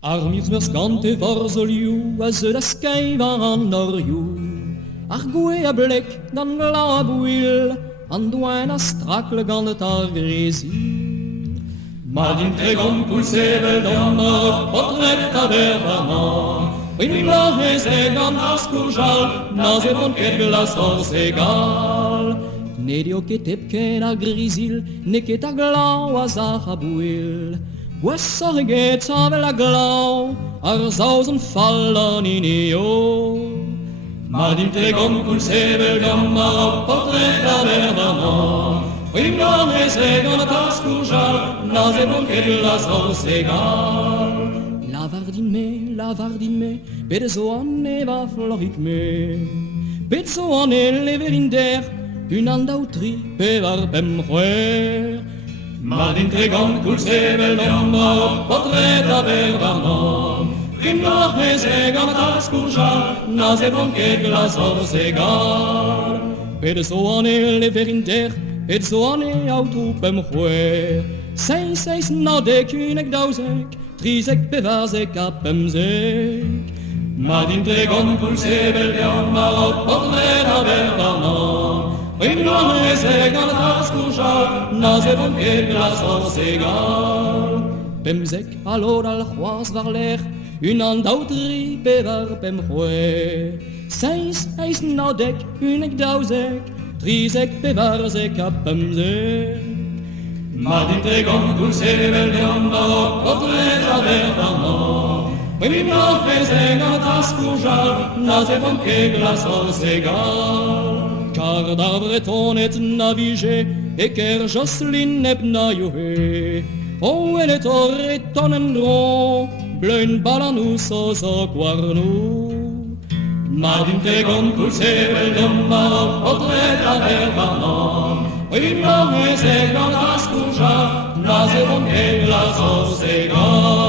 Armirs gante varzoliu, as la skaiva an oriu. Ar goe a blek gant glan a bouil, an douan a strakle gant ar grezil. Ma din tregon poulsevel d'an ar potret a bervama. Prin blahez e gant ar skourjal, naz e bon ket glas or segal. Ne dio ket epken ar grezil, ne ket ar glan oaz ar a bouil. Gwessor eget savel a glav, ar zaouzen fallan in eo. Ma din tregon poulsevel gant ar potret a bervama. Prin blahez e gant ar skourjal, naz e bon ket glas or segal. La vardin me, bet zo an eva florik me. Bet zo an levelin der, un an daoutri pe var pem c'hwer. Ma din tregon poulsevel gant ar potret a bervama. Prin blahez e gant ar skourjal, naz e bon ket glas or segal. Bet zo an levelin der, bet zo an aoutri pem c'hwer. Seis nadek unek daouzek, trizek bevarzek a pemzek. Ma din tregon poulsevel gant ar potret a bervama. Prin blahez e gant ar skourjal, naz e bon ket glas or segal. Pemzek alod al c'hoaz war l'er, un an daoutri pe var pem c'hwer. Seis nadek unek daouzek, trizek bevarzek a pemzek. Ma din tregon poulsevel gant ar potret a bervama. Prin blahez e gant ar skourjal, naz e bon ket glas or segal. Car d'ar bretonet navige, e ker Jocelyn eb na johe. O el et orret ton en dro, bleun balanous oz o gwarnou. Ma din tregon poulsevel gant ar potret a bervama. Prin blahez e gant ar skourjal, naz e bon ket glas or segal.